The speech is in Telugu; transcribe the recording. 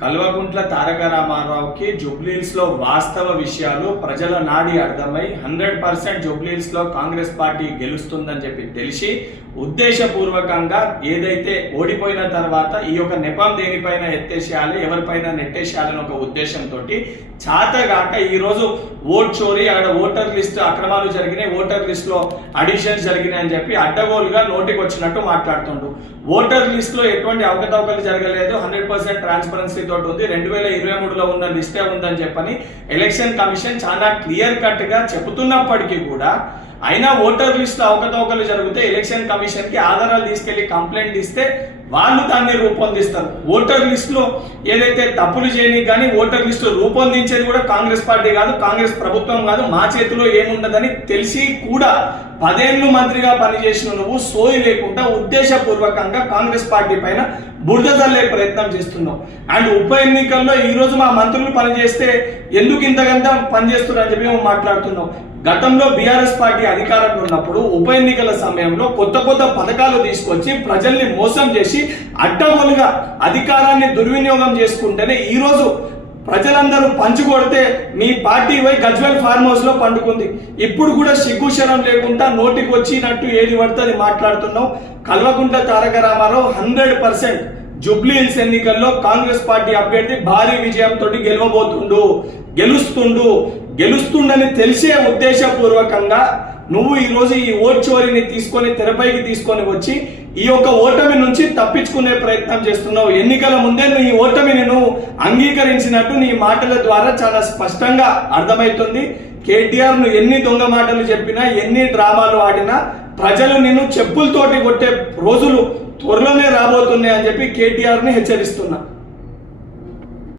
కల్వకుంట్ల తారక రామారావుకి జూబ్లీహిల్స్ లో వాస్తవ విషయాలు ప్రజల నాడి అర్థమై 100% జూబ్లీహిల్స్ లో కాంగ్రెస్ పార్టీ గెలుస్తుందని చెప్పి తెలిసి ఉద్దేశపూర్వకంగా ఏదైతే ఓడిపోయిన తర్వాత ఈ యొక్క నెపం దేనిపైన ఎత్తేసేయాలి, ఎవరిపైన నెట్టేసేయాలని ఒక ఉద్దేశంతో చాతగాక ఈ రోజు ఓట్ చోరీ, అక్కడ ఓటర్ లిస్ట్ అక్రమాలు జరిగినాయి, ఓటర్ లిస్ట్ లో అడిషన్స్ జరిగినాయి అని చెప్పి అడ్డగోలుగా నోటికి వచ్చినట్టు మాట్లాడుతుండ్రు. ఓటర్ లిస్ట్ లో ఎటువంటి అవకతవకలు జరగలేదు, 100% ట్రాన్స్పరెన్సీ తోటి ఉంది, 2023లో ఉన్న లిస్టే ఉందని చెప్పని ఎలక్షన్ కమిషన్ చాలా క్లియర్ కట్ గా చెబుతున్నప్పటికీ కూడా అయినా ఓటర్ లిస్ట్ లో అవకతవకలు జరిగితే ఎలక్షన్ కమిషన్ కి ఆధారాలు తీసుకెళ్లి కంప్లైంట్ ఇస్తే వాళ్ళు దాన్ని రూపొందిస్తారు. ఓటర్ లిస్ట్ లో ఏదైతే తప్పులు చేయని కానీ ఓటర్ లిస్టు రూపొందించేది కూడా కాంగ్రెస్ పార్టీ కాదు, కాంగ్రెస్ ప్రభుత్వం కాదు, మా చేతిలో ఏముండదని తెలిసి కూడా 10 ఏళ్ళు మంత్రిగా పనిచేసిన నువ్వు సోయి లేకుండా ఉద్దేశపూర్వకంగా కాంగ్రెస్ పార్టీ పైన బురద చల్లే ప్రయత్నం చేస్తున్నావు. అండ్ ఉప ఎన్నికల్లో ఈ రోజు మా మంత్రులు పనిచేస్తే ఎందుకు ఇంతకంత పనిచేస్తున్నారని చెప్పి మేము మాట్లాడుతున్నాం. గతంలో బీఆర్ఎస్ పార్టీ అధికారంలో ఉన్నప్పుడు ఉప ఎన్నికల సమయంలో కొత్త పథకాలు తీసుకొచ్చి ప్రజల్ని మోసం చేసి అడ్డగోలుగా అధికారాన్ని దుర్వినియోగం చేసుకుంటేనే ఈ రోజు ప్రజలందరూ పంచుకొడితే మీ పార్టీ పోయి గజ్వెల్ ఫార్మ్ హౌస్ లో పండుకుంది. ఇప్పుడు కూడా సిగ్గుశరం లేకుండా నోటికి వచ్చినట్టు ఏది పడితే అది మాట్లాడుతున్నావు. కల్వకుంట్ల తారక రామారావు 100% జూబ్లీహిల్స్ ఎన్నికల్లో కాంగ్రెస్ పార్టీ అభ్యర్థి భారీ విజయంతో గెలుస్తుండని తెలిసే ఉద్దేశపూర్వకంగా నువ్వు ఈ రోజు ఈ ఓట్ చోరీని తీసుకొని తెరపైకి తీసుకొని వచ్చి ఈ యొక్క ఓటమి నుంచి తప్పించుకునే ప్రయత్నం చేస్తున్నావు. ఎన్నికల ముందే నువ్వు ఈ ఓటమిని నువ్వు అంగీకరించినట్టు నీ మాటల ద్వారా చాలా స్పష్టంగా అర్థమవుతుంది. కేటీఆర్ ను ఎన్ని దొంగ మాటలు చెప్పినా, ఎన్ని డ్రామాలు ఆడినా ప్రజలు నిన్ను చెప్పులతోటి కొట్టే రోజులు త్వరలోనే రాబోతున్నాయి అని చెప్పి కేటీఆర్ ని హెచ్చరిస్తున్నా.